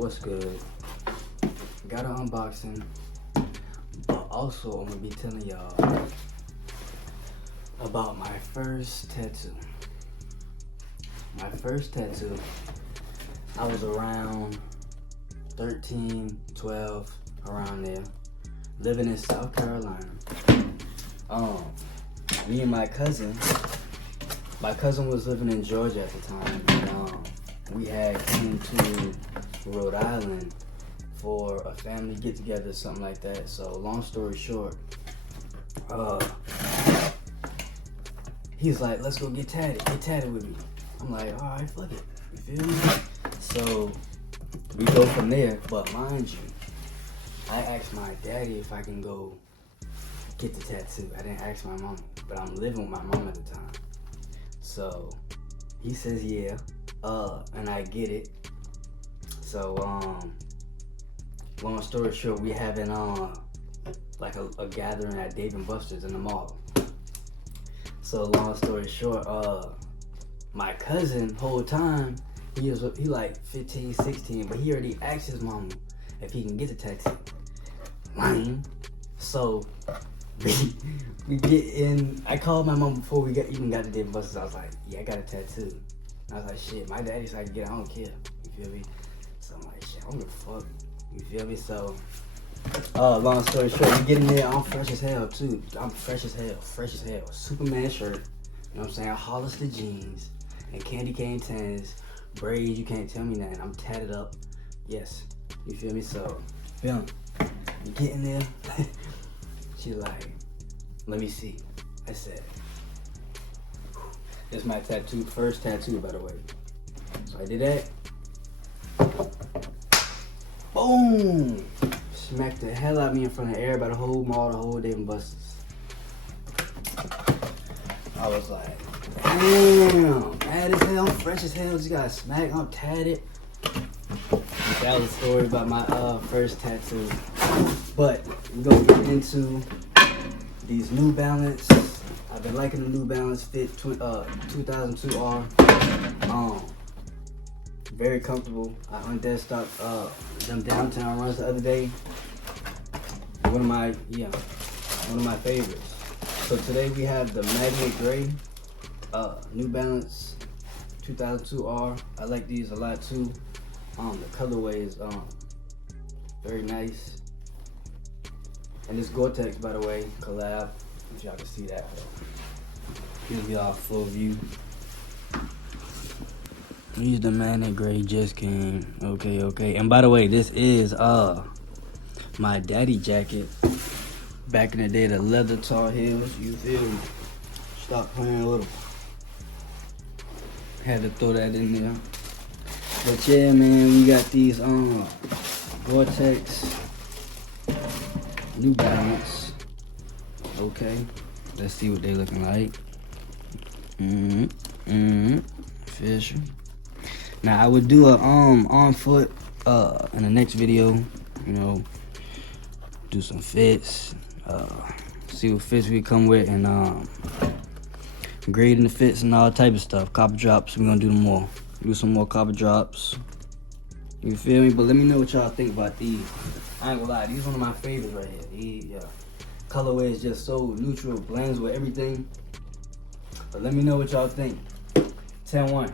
What's good? Got an unboxing, but also I'm gonna be telling y'all about my first tattoo. My first tattoo, I was around 13, 12, around there, living in South Carolina. Me and my cousin was living in Georgia at the time, and we had came to Rhode Island for a family get together, something like that. So long story short, he's like, let's go get tatted with me. I'm like, all right, fuck it, you feel me? So we go from there, but mind you, I asked my daddy if I can go get the tattoo. I didn't ask my mom, but I'm living with my mom at the time. So he says yeah, and I get it. So long story short, we having like a gathering at Dave & Buster's in the mall. So long story short, my cousin whole time he like 15, 16, but he already asked his mama if he can get the tattoo. Lame. So we get in. I called my mom before we even got to Dave & Buster's. I was like, yeah, I got a tattoo. And I was like, shit, my daddy's like, get it, I don't care. You feel me? So I'm like, shit, I don't give a fuck. You feel me? So, long story short, we get in there. I'm fresh as hell too. I'm fresh as hell. Superman shirt. You know what I'm saying? Hollister jeans and candy cane tans, braids. You can't tell me nothing. I'm tatted up. Yes. You feel me? So, boom. You get in there. She like, let me see. I said, this is my tattoo, first tattoo, by the way. So I did that. Boom! Smacked the hell out of me in front of everybody, the whole mall, the whole Dave & Buster's. I was like, damn, mad as hell, I'm fresh as hell, just got smacked, I'm tatted. That was a story about my first tattoo. But we're gonna get into these New Balance. I've been liking the New Balance Fit 2002R. Very comfortable. I undesktop them downtown runs the other day. One of my favorites. So today we have the Magnet Gray New Balance 2002R. I like these a lot too. The colorway is very nice. And this Gore-Tex, by the way, collab. If y'all can see that. Give y'all a full view. These the Magnet Gray just came. Okay. And by the way, this is my daddy jacket. Back in the day, the leather Tar Heels. You feel me? Stop playing with them. Had to throw that in there. But yeah, man, we got these Gore-Tex New Balance. Okay, let's see what they looking like. Official. Now I would do a on foot in the next video. You know, do some fits. See what fits we come with, and grading the fits and all type of stuff. Copper drops. We're gonna do more. Do some more copper drops. You feel me? But let me know what y'all think about these. I ain't gonna lie, these are one of my favorites right here. These colorway is just so neutral, blends with everything. But let me know what y'all think. 10-1.